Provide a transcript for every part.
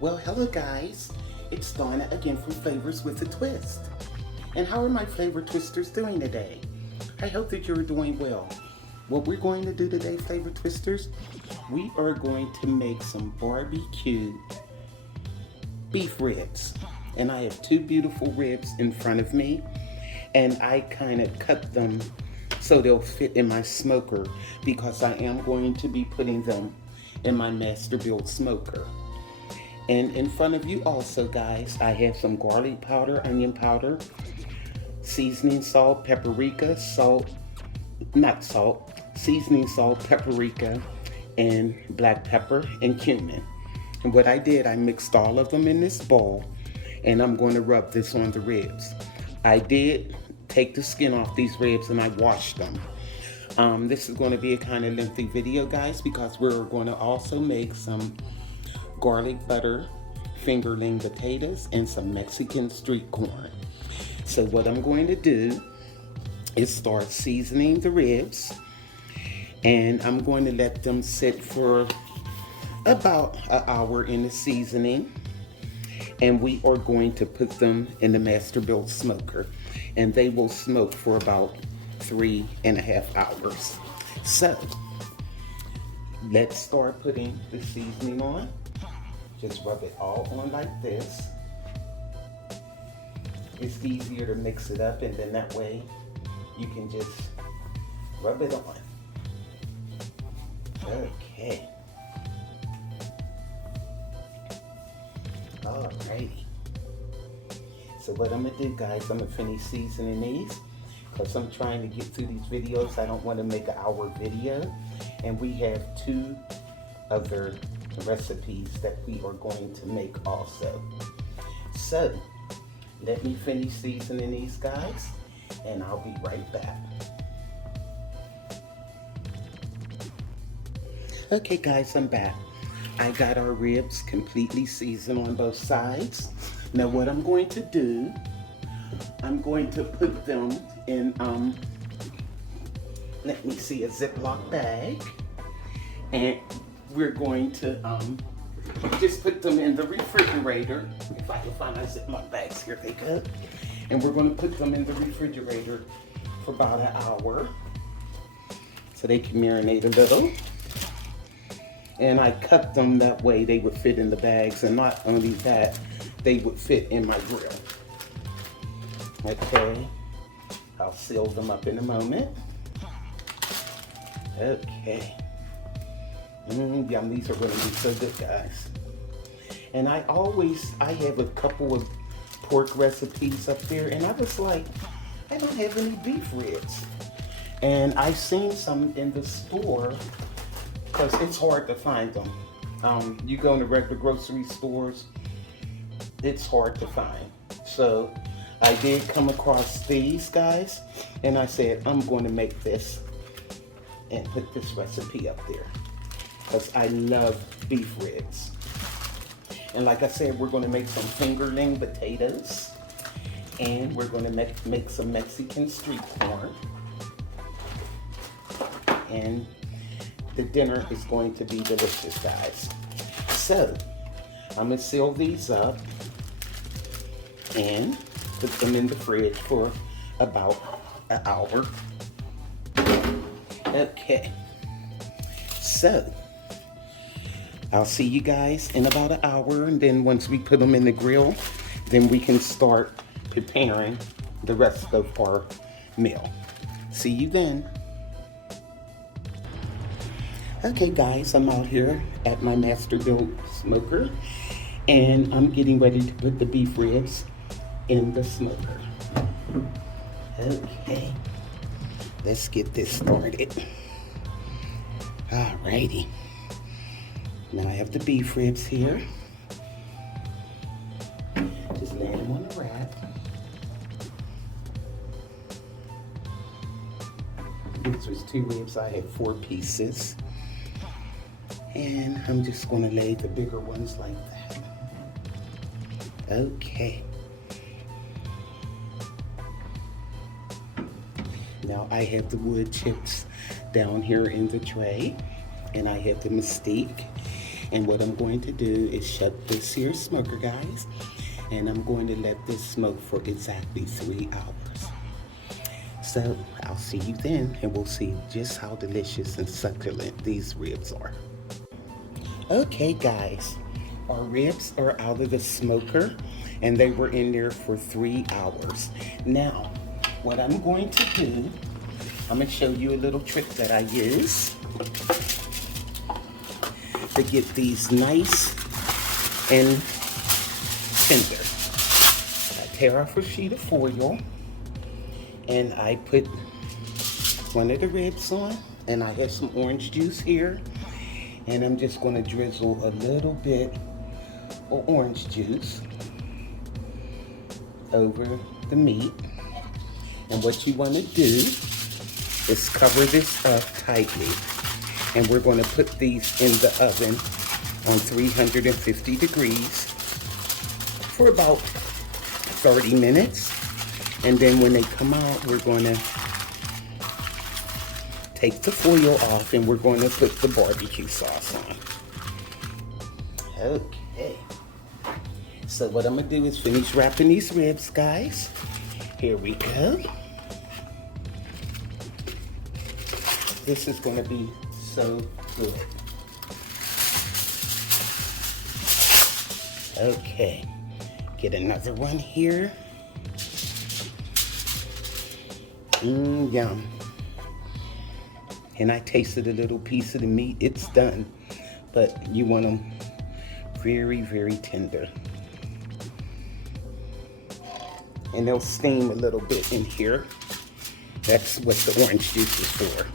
Well, hello guys. It's Donna again from Flavors with a Twist. And how are my flavor twisters doing today? I hope that you're doing well. What we're going to do today, flavor twisters, we are going to make some barbecue beef ribs. And I have two beautiful ribs in front of me, and I kind of cut them so they'll fit in my smoker because I am going to be putting them in my master built smoker. And in front of you also, guys, I have some garlic powder, onion powder, seasoning salt, paprika, seasoning salt, paprika, and black pepper and cumin. And what I did, I mixed all of them in this bowl, and I'm going to rub this on the ribs. I did take the skin off these ribs and I washed them. This is going to be a kind of lengthy video, guys, because we're going to also make some garlic butter, fingerling potatoes, and some Mexican street corn. So what I'm going to do is start seasoning the ribs, and I'm going to let them sit for about an hour in the seasoning, and we are going to put them in the master built smoker, and they will smoke for about 3.5 hours. So let's start putting the seasoning on. Just rub it all on like this. It's easier to mix it up, and then that way you can just rub it on. Okay. Alrighty. So what I'm gonna do, guys, I'm gonna finish seasoning these because I'm trying to get through these videos. I don't want to make an hour video, and we have two other recipes that we are going to make also. So let me finish seasoning these, guys, and I'll be right back. Okay guys, I'm back. I got our ribs completely seasoned on both sides. Now what I'm going to do, I'm going to put them in let me see, a Ziploc bag, and we're going to just put them in the refrigerator. If I can find my Ziploc bags, here they go. And we're going to put them in the refrigerator for about an hour so they can marinate a little. And I cut them that way they would fit in the bags, and not only that, they would fit in my grill. Okay, I'll seal them up in a moment. Okay. Yum, these are going to be so good, guys. And I have a couple of pork recipes up there, and I was like, I don't have any beef ribs. And I seen some in the store, because it's hard to find them. You go in the regular grocery stores, it's hard to find. So I did come across these, guys, and I said, I'm going to make this and put this recipe up there, because I love beef ribs. And like I said, we're going to make some fingerling potatoes, and we're going to make some Mexican street corn. And the dinner is going to be delicious, guys. So I'm going to seal these up and put them in the fridge for about an hour. Okay. So I'll see you guys in about an hour, and then once we put them in the grill, then we can start preparing the rest of our meal. See you then. Okay guys, I'm out here at my master built smoker, and I'm getting ready to put the beef ribs in the smoker. Okay, let's get this started. Alrighty. Now I have the beef ribs here. Just lay them on the rack. This was 2 ribs, I had 4 pieces. And I'm just going to lay the bigger ones like that. Okay. Now I have the wood chips down here in the tray, and I have the Mystique. And what I'm going to do is shut this here smoker, guys, and I'm going to let this smoke for exactly 3 hours. So I'll see you then, and we'll see just how delicious and succulent these ribs are. Okay, guys, our ribs are out of the smoker, and they were in there for 3 hours. Now, what I'm going to do, I'm going to show you a little trick that I use to get these nice and tender. I tear off a sheet of foil, and I put one of the ribs on, and I have some orange juice here, and I'm just going to drizzle a little bit of orange juice over the meat. And what you want to do is cover this up tightly, and we're going to put these in the oven on 350 degrees for about 30 minutes. And then when they come out, we're going to take the foil off, and we're going to put the barbecue sauce on. Okay. So what I'm going to do is finish wrapping these ribs, guys. Here we go. This is going to be so good. Okay. Get another one here. Yum. And I tasted a little piece of the meat. It's done. But you want them very, very tender. And they'll steam a little bit in here. That's what the orange juice is for.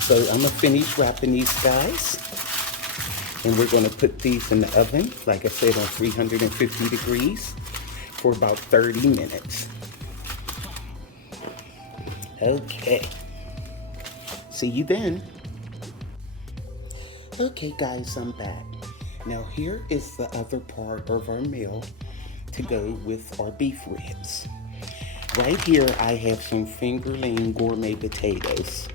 So I'm going to finish wrapping these guys. And we're going to put these in the oven, like I said, on 350 degrees for about 30 minutes. Okay. See you then. Okay, guys, I'm back. Now here is the other part of our meal to go with our beef ribs. Right here, I have some Fingerling gourmet potatoes.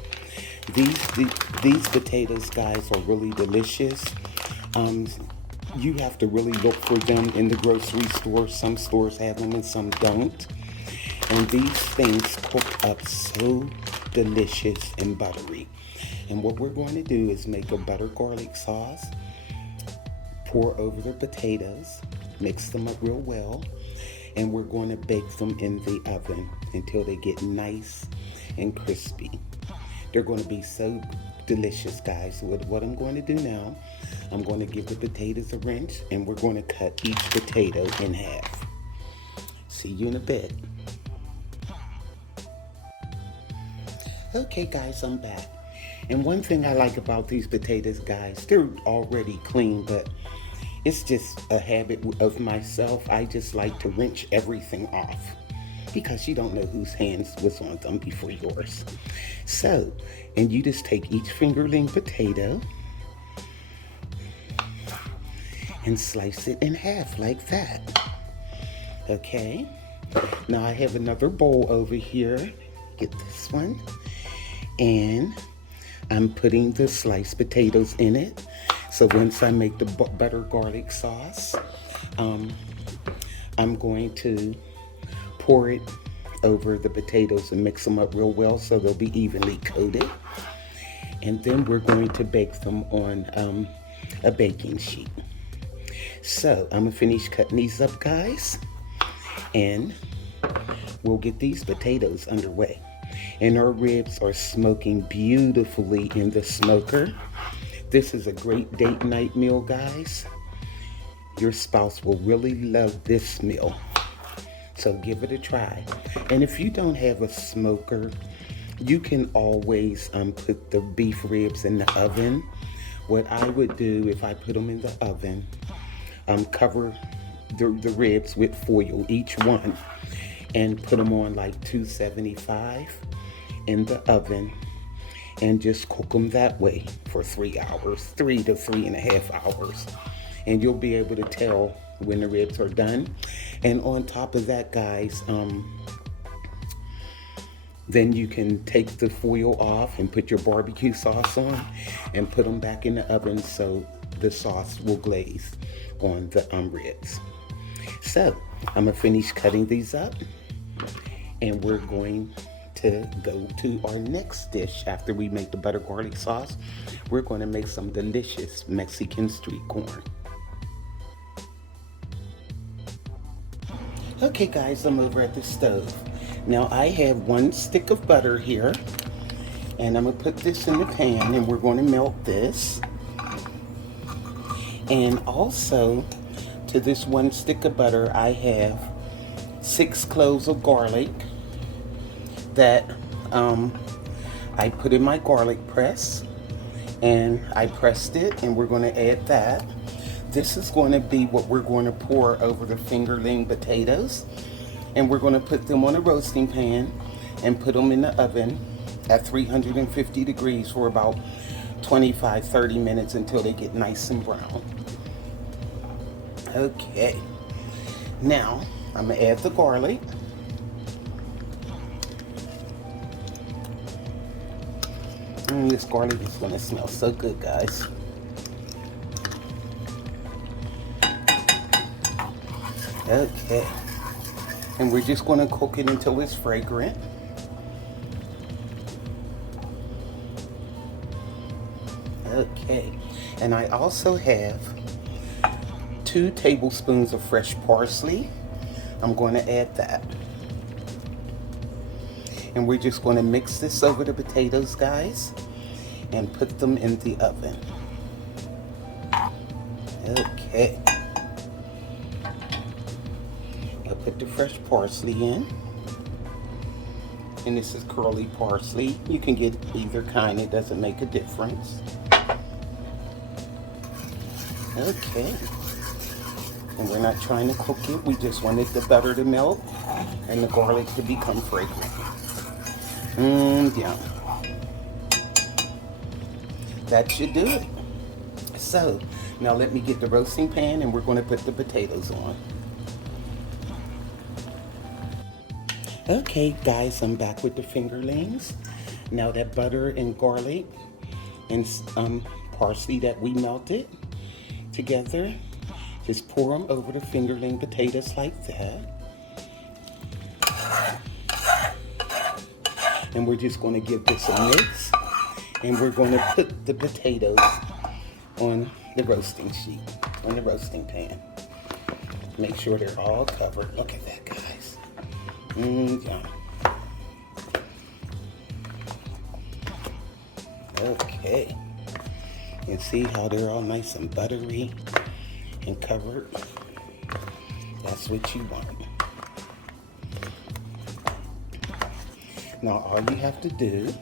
These potatoes, guys, are really delicious. You have to really look for them in the grocery store. Some stores have them and some don't. And these things cook up so delicious and buttery. And what we're going to do is make a butter garlic sauce, pour over the potatoes, mix them up real well, and we're going to bake them in the oven until they get nice and crispy. They're going to be so delicious, guys. What I'm going to do now, I'm going to give the potatoes a rinse, and we're going to cut each potato in half. See you in a bit. Okay, guys, I'm back. And one thing I like about these potatoes, guys, they're already clean, but it's just a habit of myself. I just like to rinse everything off because you don't know whose hands was on them before yours. So, and you just take each Fingerling potato and slice it in half like that. Okay. Now I have another bowl over here. Get this one. And I'm putting the sliced potatoes in it. So once I make the butter garlic sauce, I'm going to pour it over the potatoes and mix them up real well so they'll be evenly coated. And then we're going to bake them on a baking sheet. So I'm gonna finish cutting these up, guys, and we'll get these potatoes underway. And our ribs are smoking beautifully in the smoker. This is a great date night meal, guys. Your spouse will really love this meal. So give it a try. And if you don't have a smoker, you can always put the beef ribs in the oven. What I would do if I put them in the oven, cover the ribs with foil, each one, and put them on like 275 in the oven, and just cook them that way for 3 hours, 3 to 3.5 hours. And you'll be able to tell when the ribs are done. And on top of that, guys, then you can take the foil off and put your barbecue sauce on and put them back in the oven so the sauce will glaze on the ribs. So I'm gonna finish cutting these up, and we're going to go to our next dish. After we make the butter garlic sauce, we're going to make some delicious Mexican street corn. Okay guys, I'm over at the stove. Now I have 1 stick of butter here, and I'm gonna put this in the pan, and we're going to melt this. And also, to this 1 stick of butter, I have 6 cloves of garlic that I put in my garlic press, and I pressed it, and we're going to add that. This is going to be what we're going to pour over the fingerling potatoes, and we're going to put them on a roasting pan and put them in the oven at 350 degrees for about 25-30 minutes until they get nice and brown. Okay, now I'm going to add the garlic. This garlic is going to smell so good, guys. Okay, and we're just going to cook it until it's fragrant. Okay, and I also have 2 tablespoons of fresh parsley. I'm going to add that. And we're just going to mix this over the potatoes, guys, and put them in the oven. Okay. I'll put the fresh parsley in. And this is curly parsley. You can get either kind, it doesn't make a difference. Okay. And we're not trying to cook it, we just wanted the butter to melt and the garlic to become fragrant. Yeah. That should do it. So, now let me get the roasting pan, and we're going to put the potatoes on. Okay guys, I'm back with the fingerlings. Now that butter and garlic and parsley that we melted together, just pour them over the fingerling potatoes like that. And we're just going to give this a mix, and we're going to put the potatoes on the roasting sheet, on the roasting pan. Make sure they're all covered. Look at that, guys. Yeah. Okay. And see how they're all nice and buttery and covered? That's what you want. Now all you have to do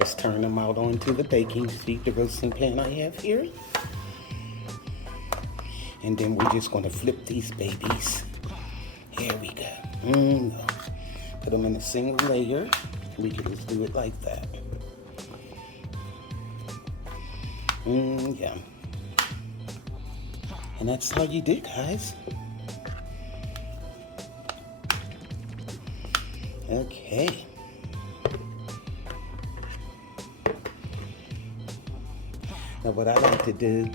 is turn them out onto the baking sheet, the roasting pan I have here. And then we're just going to flip these babies. Here we go. Put them in a single layer. We can just do it like that. Yeah. And that's how you do, guys. Okay. Now what I like to do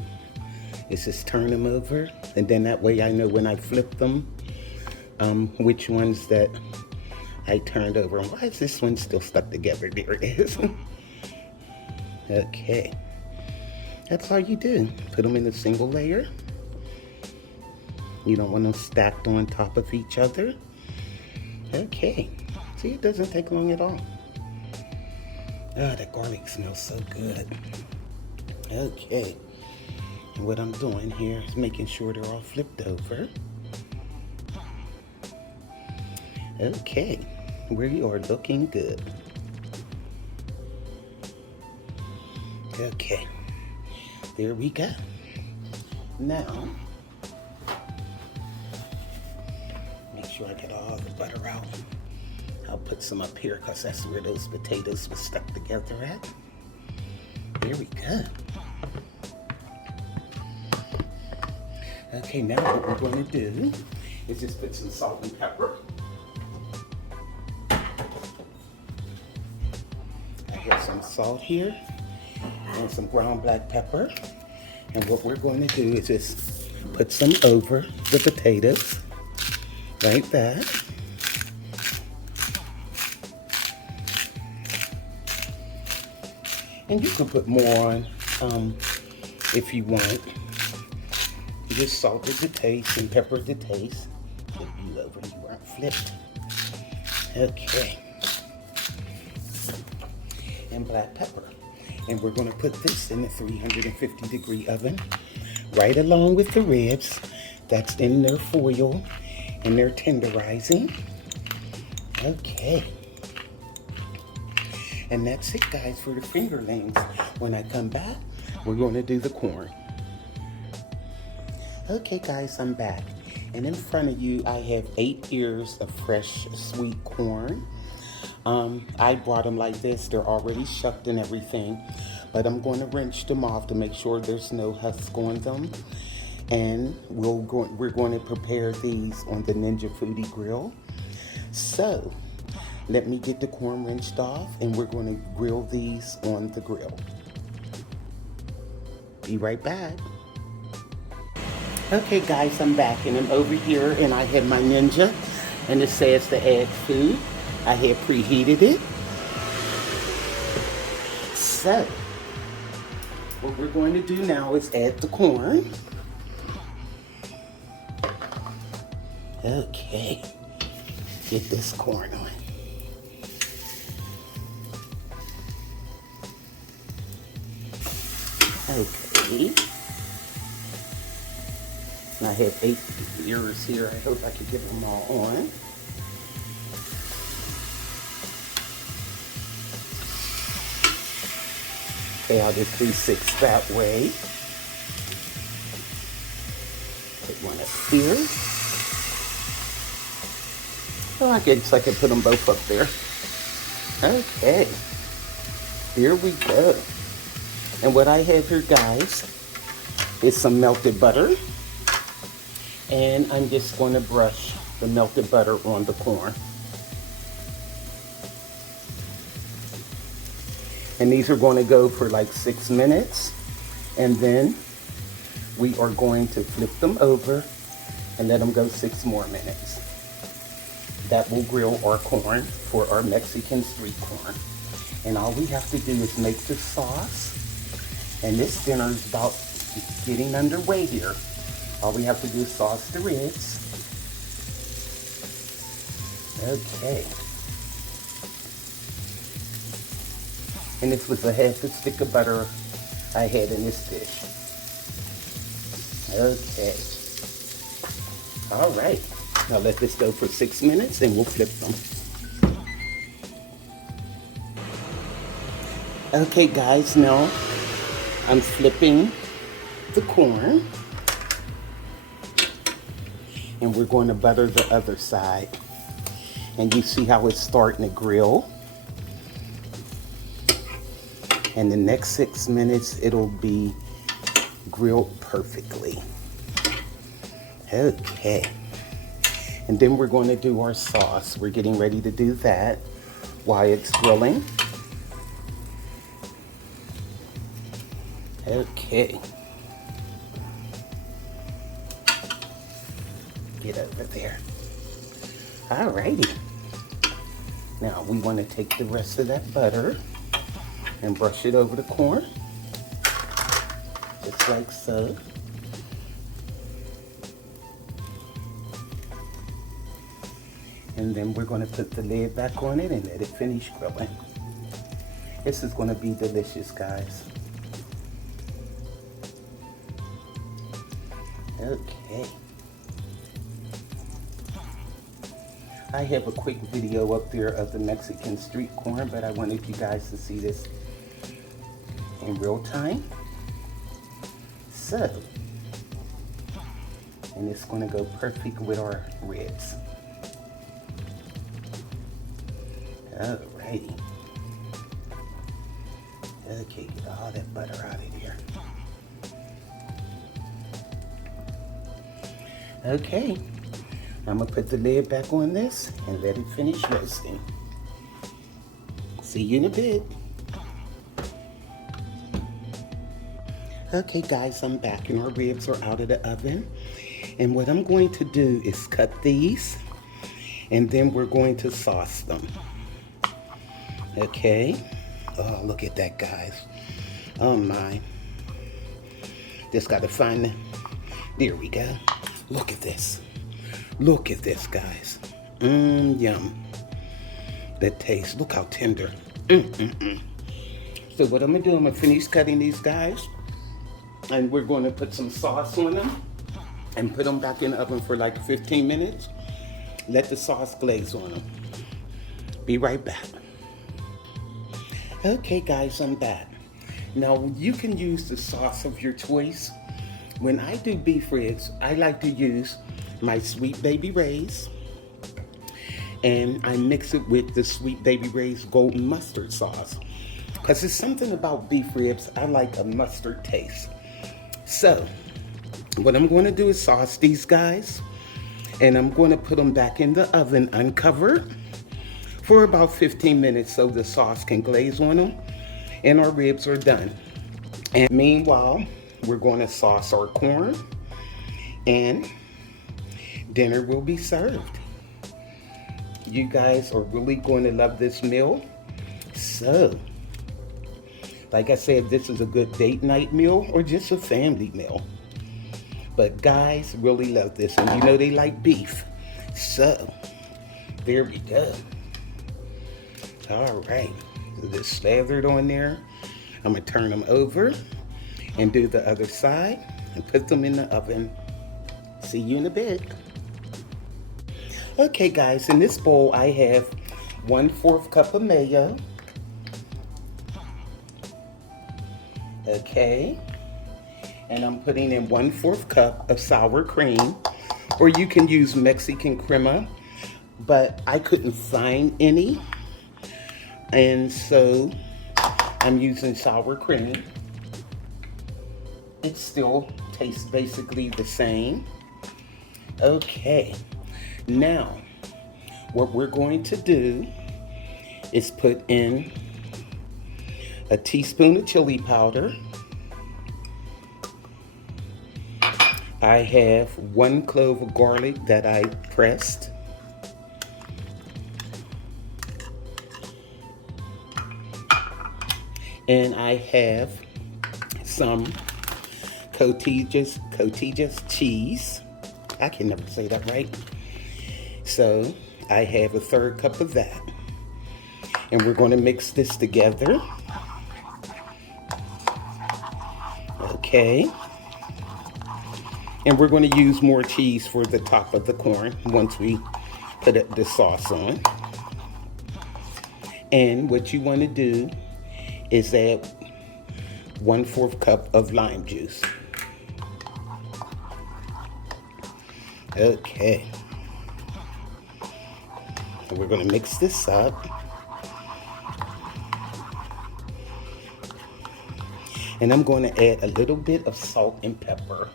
is just turn them over, and then that way I know when I flip them, which ones that I turned over. And why is this one still stuck together? There it is. Okay. That's all you do. Put them in a single layer. You don't want them stacked on top of each other. Okay. See, it doesn't take long at all. Ah, that garlic smells so good. Okay. And what I'm doing here is making sure they're all flipped over. Okay. We are looking good. Okay. There we go. Now, make sure I get all the butter out. I'll put some up here because that's where those potatoes were stuck together at. There we go. Okay, now what we're going to do is just put some salt and pepper. I have some salt here and some ground black pepper. And what we're going to do is just put some over the potatoes, like that. And you can put more on if you want. You just salt it to taste and pepper to taste. Flip you over, you aren't flipped. Okay. And black pepper. And we're going to put this in the 350-degree oven right along with the ribs. That's in their foil and they're tenderizing. Okay. And that's it, guys, for the fingerlings. When I come back, we're going to do the corn. Okay, guys, I'm back. And in front of you, I have 8 ears of fresh sweet corn. I brought them like this. They're already shucked and everything. But I'm going to rinse them off to make sure there's no husk on them. And we're going to prepare these on the Ninja Foodie Grill. So, let me get the corn rinsed off and we're going to grill these on the grill. Be right back. Okay, guys, I'm back and I'm over here and I have my Ninja and it says to add food. I have preheated it. So, what we're going to do now is add the corn. Okay, get this corn on. Okay. I have 8 ears here. I hope I can get them all on. Okay, I'll do 3/6 that way. Put one up here. Oh, I guess I can put them both up there. Okay. Here we go. And what I have here, guys, is some melted butter. And I'm just going to brush the melted butter on the corn. And these are going to go for like 6 minutes. And then we are going to flip them over and let them go 6 more minutes. That will grill our corn for our Mexican street corn. And all we have to do is make the sauce. And this dinner is about getting underway here. All we have to do is sauce the ribs. Okay. And this was a half a stick of butter I had in this dish. Okay. All right. Now let this go for 6 minutes and we'll flip them. Okay, guys, now I'm flipping the corn. And we're going to butter the other side. And you see how it's starting to grill. And the next 6 minutes, it'll be grilled perfectly. Okay. And then we're going to do our sauce. We're getting ready to do that while it's grilling. Okay. Get over there. Alrighty. Now we want to take the rest of that butter and brush it over the corn. Just like so. And then we're going to put the lid back on it and let it finish grilling. This is going to be delicious, guys. Okay. I have a quick video up there of the Mexican street corn, but I wanted you guys to see this in real time. So, and it's going to go perfect with our ribs. Alrighty. Okay, get all that butter out of here. Okay, I'm gonna put the lid back on this and let it finish roasting. See you in a bit. Okay guys, I'm back and our ribs are out of the oven. And what I'm going to do is cut these and then we're going to sauce them. Okay. Oh, look at that, guys. Oh my. Just gotta find them. There we go. Look at this. Look at this, guys. Yum. That taste. Look how tender. So what I'm gonna do, I'm gonna finish cutting these guys. And we're gonna put some sauce on them and put them back in the oven for like 15 minutes. Let the sauce glaze on them. Be right back. Okay guys, I'm back. Now you can use the sauce of your choice. When I do beef ribs, I like to use my Sweet Baby Ray's and I mix it with the Sweet Baby Ray's golden mustard sauce. Because there's something about beef ribs, I like a mustard taste. So, what I'm going to do is sauce these guys, and I'm going to put them back in the oven uncovered for about 15 minutes so the sauce can glaze on them, and our ribs are done. And meanwhile, we're going to sauce our corn, and dinner will be served. You guys are really going to love this meal. So, like I said, this is a good date night meal or just a family meal. But guys really love this, and you know they like beef. So, there we go. All right, so this slathered on there. I'm gonna turn them over and do the other side and put them in the oven. See you in a bit. Okay guys, in this bowl I have 1/4 cup of mayo. Okay, and I'm putting in 1/4 cup of sour cream, or you can use Mexican crema, but I couldn't find any, and so I'm using sour cream. It still tastes basically the same. Okay, now what we're going to do is put in a teaspoon of chili powder. I have 1 clove of garlic that I pressed. And I have some Cotija cheese. I can never say that right. So I have 1/3 cup of that. And we're going to mix this together. Okay, and we're going to use more cheese for the top of the corn once we put the sauce on. And what you want to do is add 1/4 cup of lime juice. Okay, and we're going to mix this up. And I'm going to add a little bit of salt and pepper.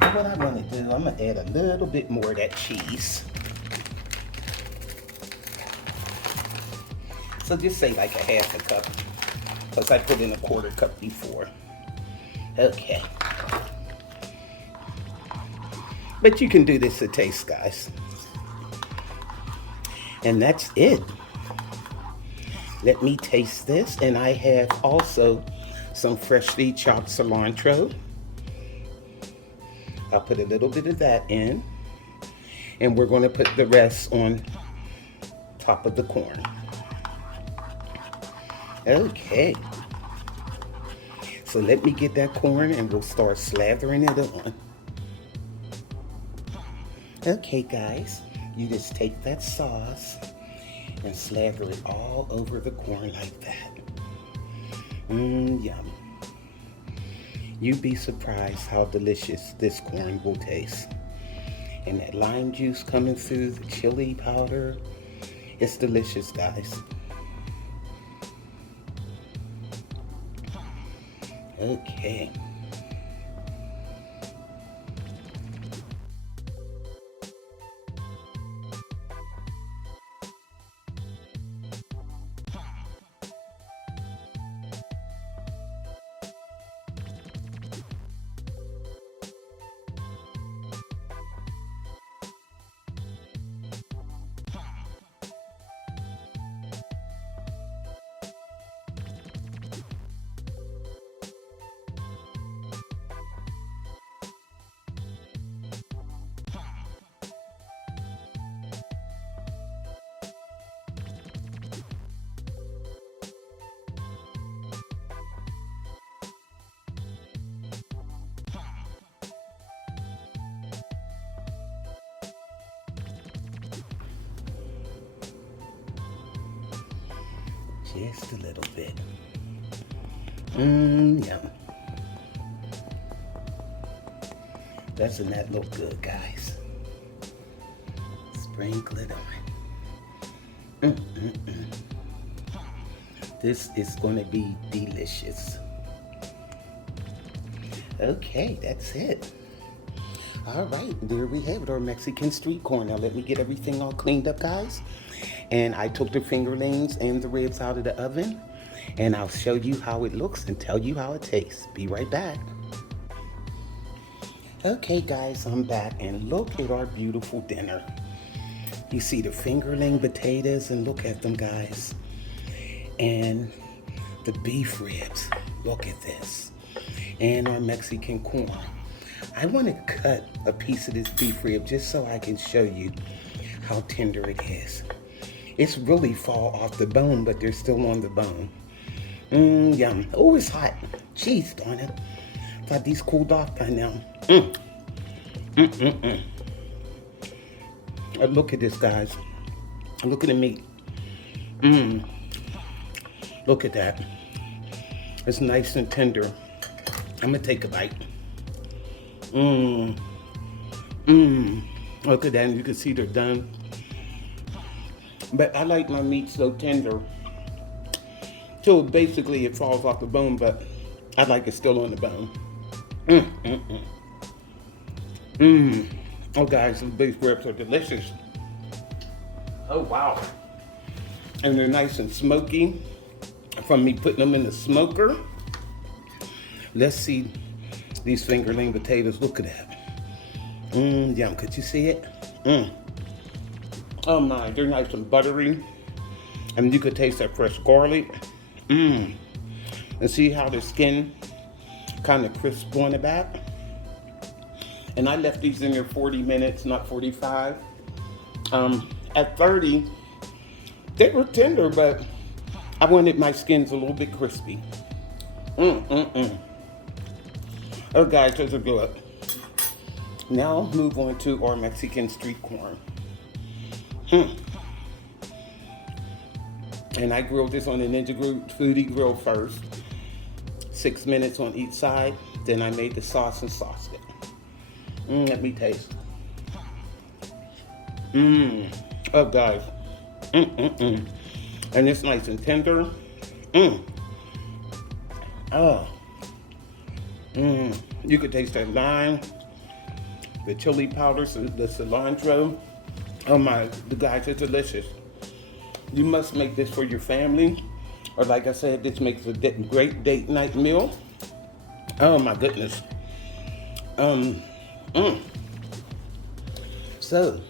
And what I'm going to do, I'm going to add a little bit more of that cheese. So just say like a 1/2 cup, because I put in 1/4 cup before. Okay. But you can do this to taste, guys. And that's it. Let me taste this. And I have also some freshly chopped cilantro. I'll put a little bit of that in. And we're going to put the rest on top of the corn. Okay. So let me get that corn and we'll start slathering it on. Okay guys, you just take that sauce and slather it all over the corn like that. Yum. You'd be surprised how delicious this corn will taste. And that lime juice coming through, the chili powder, it's delicious, guys. Okay. Just a little bit. Yum. Doesn't that look good, guys? Sprinkle it on. This is going to be delicious. Okay, that's it. All right, there we have it, our Mexican street corn. Now let me get everything all cleaned up, guys. And I took the fingerlings and the ribs out of the oven, and I'll show you how it looks and tell you how it tastes. Be right back. Okay, guys, I'm back, and look at our beautiful dinner. You see the fingerling potatoes, and look at them, guys. And the beef ribs, look at this. And our Mexican corn. I want to cut a piece of this beef rib just so I can show you how tender it is. It's really fall off the bone, but they're still on the bone. Yum. Oh, it's hot. Jeez, darn it. Thought these cooled off by now. Look at this, guys. Look at the meat. Look at that. It's nice and tender. I'm gonna take a bite. Look at that, and you can see they're done. But I like my meat so tender. So basically it falls off the bone, but I like it still on the bone. Oh, guys, these beef ribs are delicious. Oh, wow. And they're nice and smoky from me putting them in the smoker. Let's see these fingerling potatoes. Look at that. Yum. Could you see it? Oh my, they're nice and buttery. And you could taste that fresh garlic. And see how the skin kind of crisp on the back? And I left these in there 40 minutes, not 45. At 30, they were tender, but I wanted my skins a little bit crispy. Oh, guys, those are good. Now move on to our Mexican street corn. And I grilled this on the Ninja Foodie grill first. 6 minutes on each side. Then I made the sauce and sauced it. Let me taste. Oh, guys. And it's nice and tender. Oh. You could taste that lime, the chili powder, the cilantro. Oh my, the guys, it's delicious. You must make this for your family. Or like I said, this makes a great date night meal. Oh my goodness. So,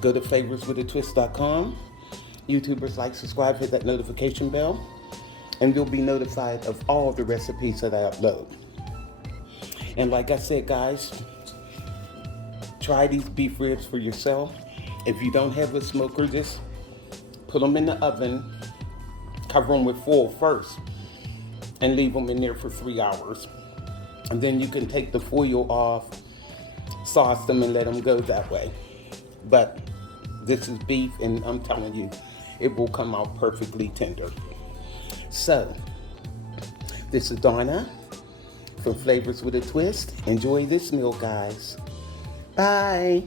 go to favorswithatwist.com. YouTubers like, subscribe, hit that notification bell, and you'll be notified of all the recipes that I upload. And like I said, guys, try these beef ribs for yourself. If you don't have a smoker, just put them in the oven, cover them with foil first, and leave them in there for 3 hours. And then you can take the foil off, sauce them, and let them go that way. But this is beef, and I'm telling you, it will come out perfectly tender. So, this is Donna from Flavors with a Twist. Enjoy this meal, guys. Bye.